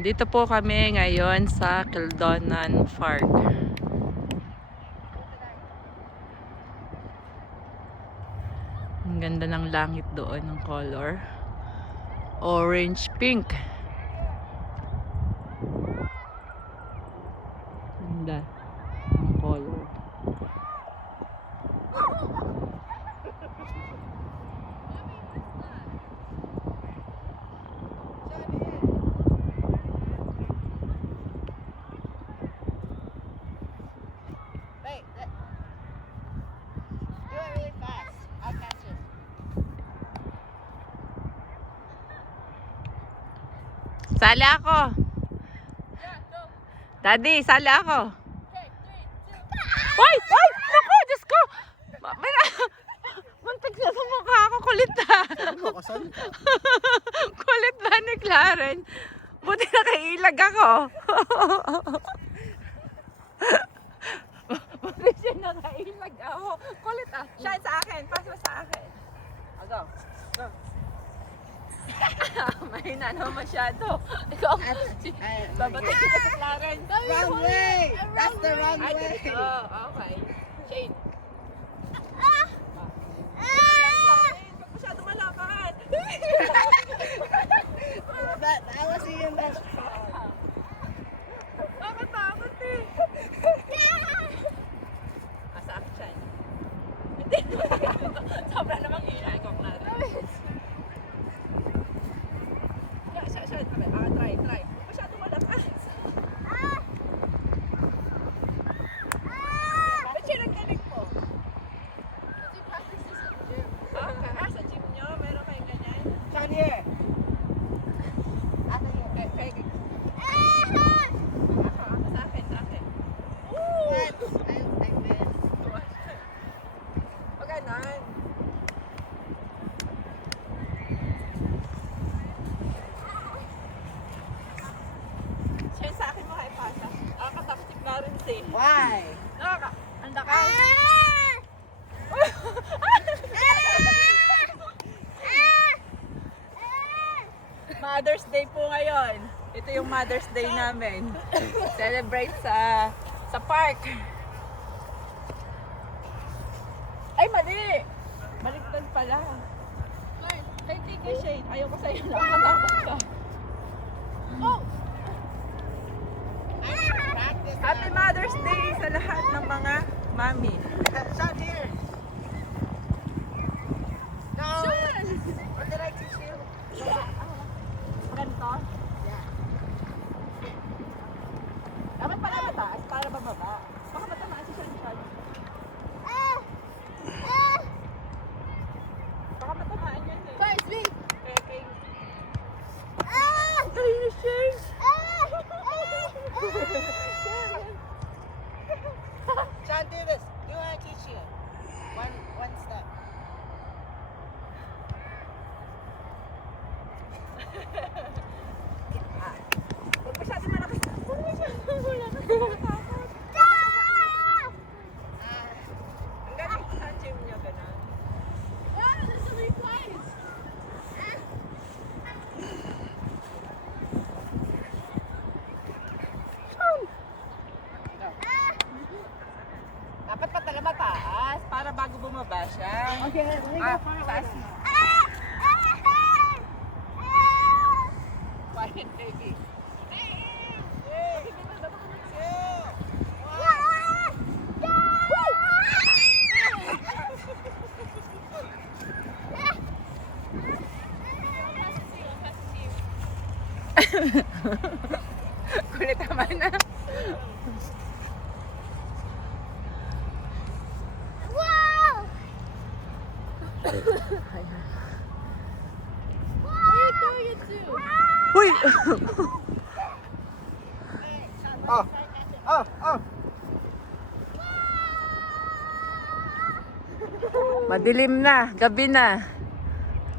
Dito po kami ngayon sa Kildonan Park. Ang ganda ng langit doon, ng color. Orange pink. Ganda ng color. Sali ako. Daddy, sali ako. Ay! Ay! Naku! Diyos ko! Muntik na sa mukha ako. Kulit na. Kulit ba ni Claren? Buti nakailag ako. Buti siya nakailag ako. Kulit ah. Shine sa akin. Pass mo sa akin. O, go. Go. Mahina naman masyado. Ikaw, babatay kita sa Clarence. Wrong way! That's the wrong way! Oh, okay. Shane. Masyado malakad. I was seeing that. Nakakatakot eh. Asa akin, Shane. Hindi. Sobra namang hina. Ikaw, Clarence. Try. Masyado malakas. Ba't siya ang galing mo? Sa gym nyo, meron kayong ganyan? Down here. Sa akin. What? I missed. O ganon. Siya sa akin makaipasa. Nakakatapsik na rin siya. Why? Ang lakay. Mother's Day po ngayon. Ito yung Mother's Day namin. Celebrate sa park. Ay, mali! Baliktad pala. Hey, take a shade. Ayaw ko sa'yo. Nakakatakot ka. Oh! Happy Mother's Day sa lahat ng mga mami. Down here. No. Sean! What did I teach you? Ganito? Dapat pala mataas para bababa. Baka matamaan si Sean. Baka matamaan yan eh. First me. Okay. Ay, Sean! Sean, do this. Do what I teach you. One step. Huwag masyado malakas. Huwag masyado malakas. Ang galing sa gym niyo, gano'n. Dapat pa talaga mataas para bago bumaba siya. Okay, let me go far away. Taas mo. Quiet, baby. Kulit naman na. Uy! Oh. Madilim na, gabi na.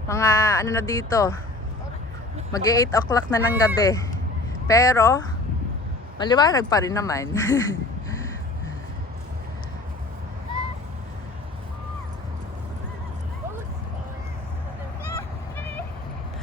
Mga ano na dito. Mag-8 o'clock na ng gabi. Pero maliwanag pa rin naman.